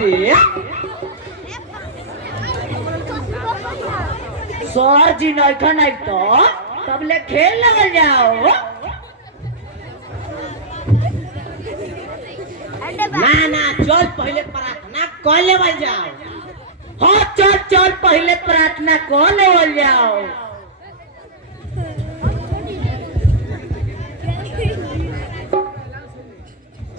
रे सर जी नइखा नहीं तो तब ले खेल लगल जाओ। ना ना चल पहले प्रार्थना कर लेवल जाओ। हाँ चल चल पहले प्रार्थना कर लेवल जाओ।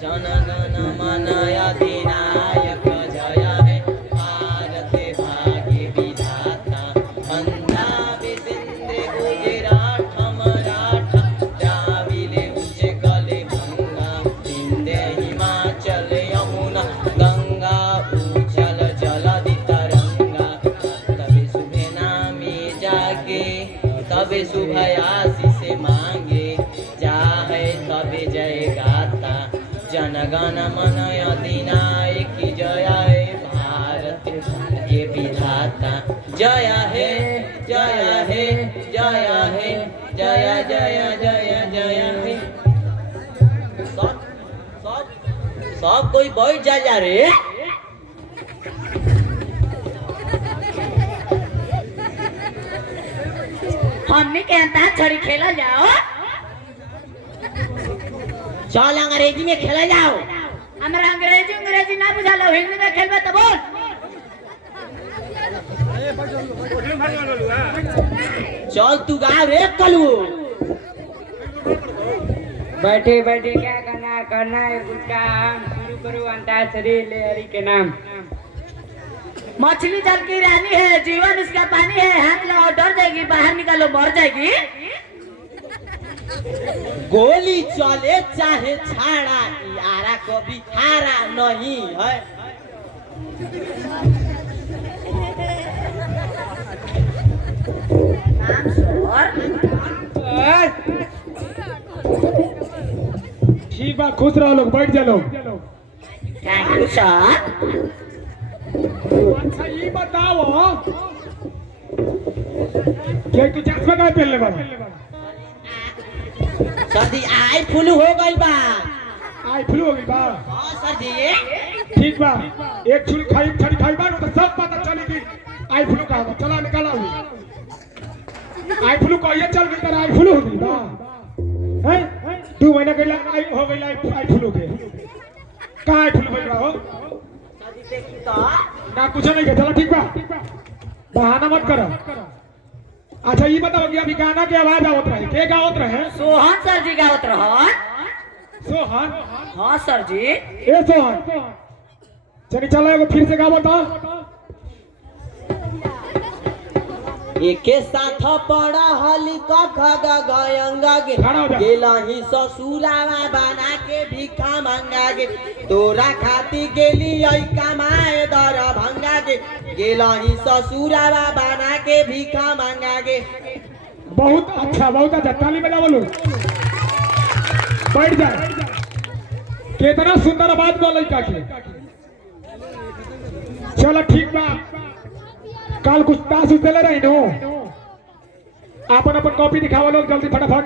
जन गण मन अधिनायक जय हे भारत भाग्य विधाता वंदा विजेंद्र गुजरात मराठा द्राविड़ उत्कल गंगा विंध्य हिमाचल यमुना गंगा उछल जलधि तरंगा तबे शुभ नामे जागे तबे शुभ आशीष मांगे चाहे तबे जय गाता जनगण मन अधिनायक जय हे भारत भाग्य विधाता जय हे जय हे जय हे जय जय जय जय हे। सब सब सब कोई बैठ जा रे। हमने के अंताक्षरी खेला जाओ। चल अंग्रेजी में खेला जाओ। हमारा अंग्रेजी ना बुझालो हिंदी में खेलबे तो बोल। चल तू गा रे कलू। बैठे बैठे क्या करना है कुछ काम शुरू करो अंताक्षरी ले हरि के नाम। मछली जल की रानी है जीवन उसका पानी है हाथ लगाओ डर जाएगी बाहर निकालो मर जाएगी। गोली चले चाहे छाड़ा यारा कभी हारा नहीं है। नाम सर ठीक बा खुश रहो लोग बैठ जा लोग। Thank you sir. अच्छा ये बताओ क्या तू चश्मा का पहनले बा? सर जी आई फ्लू हो गई बा। आई फ्लू हो गई बा। हाँ सर जी ठीक बा एक छुरी खाई छड़ी खाई बा तो सब पता चली कि आई फ्लू का बा। चला निकाला आई फ्लू को ये चल गई तर आई फ्लू हो गई बा हैं 2 महीना के आई हो गई आई फ्लू के का आई फ्लू भइल बा हो सर जी देखी तो ना कुछ नहीं के चला ठीक बा बहाना मत करो। अच्छा ये बताओ कि अभी गाना की आवाज आवत रहे के गावत रहे? सोहन सर जी गावत रहन। सोहन हाँ सर जी। ए सोहन चली चलो एगो फिर से गावो तो। एके साथ पड़ा हली का खगा गयंगा गे गेला ही ससुरावा बना के भिखा मंगा गे तोरा खाती गेली आई कमाए दर भंगा गे गेला ही ससुरावा बना के भिखा मंगा गे। बहुत अच्छा ताली बजाओ लोग बैठ जाए। कितना सुंदर आवाज बा लड़का के। चलो ठीक बा कल कुछ ताश उतले रही नो अपन अपन कॉपी दिखावा लोग जल्दी फटाफट।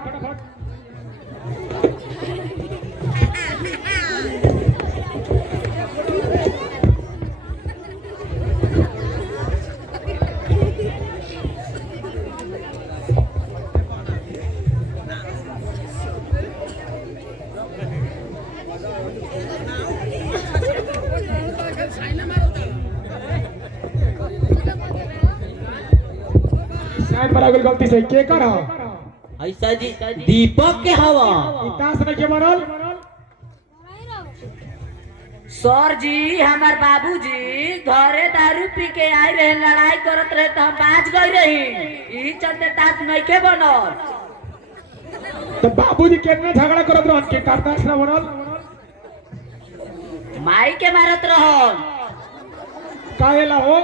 शायद बड़ा गलती से के कर ऐसा जी दीपक के हवा ताश नहीं के बनल। सर जी हमार बाबूजी घरे दारू पी के आए रहे लड़ाई करत रहे तो हम बाज गई रही ई चलते ताश नहीं के बनल। तो बाबूजी कितना झगड़ा करत रहन के ताश ना बनल? माई के मारत रहन। काहेला हो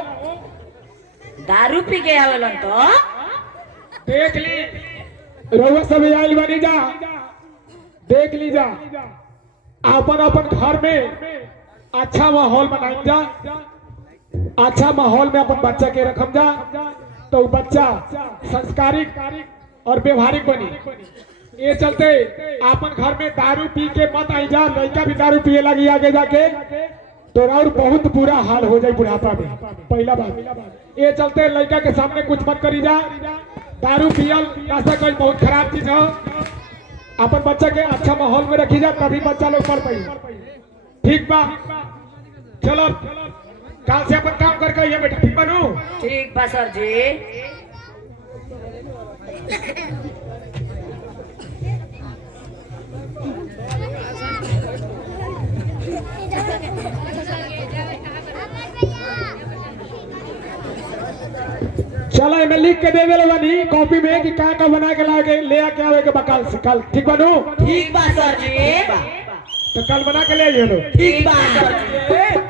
दारू पी के आवेलन तो देख ली रउआ सब आइल बनी जा देख ली जा अपन अपन घर में अच्छा माहौल बनाई जा। अच्छा माहौल में अपन बच्चा के रखम जा तो बच्चा संस्कारिक और व्यवहारिक बनी। ये चलते अपन घर में दारू पी के मत आई जा। लड़का भी दारू पिए लगी आगे जाके तो और बहुत बुरा हाल हो जाए बुढ़ापा में। पहला बात ये चलते लड़का के सामने कुछ मत करी जा। दारू पियल ऐसा कोई बहुत खराब चीज है। अपन बच्चा के अच्छा माहौल में रखी जा, तभी बच्चा लोग पढ़ पाई। ठीक बा, चलो कल से अपन काम करके आइए बेटा, ठीक बनू? ठीक बा सर जी। चलो मैं लिख के दे दे बनी कॉपी में कि का बना के ला के ले आके आवे के बकाल से कल, ठीक बनू? ठीक बा सर जी। तो कल बना के ले आइए लोग। ठीक बा सर जी।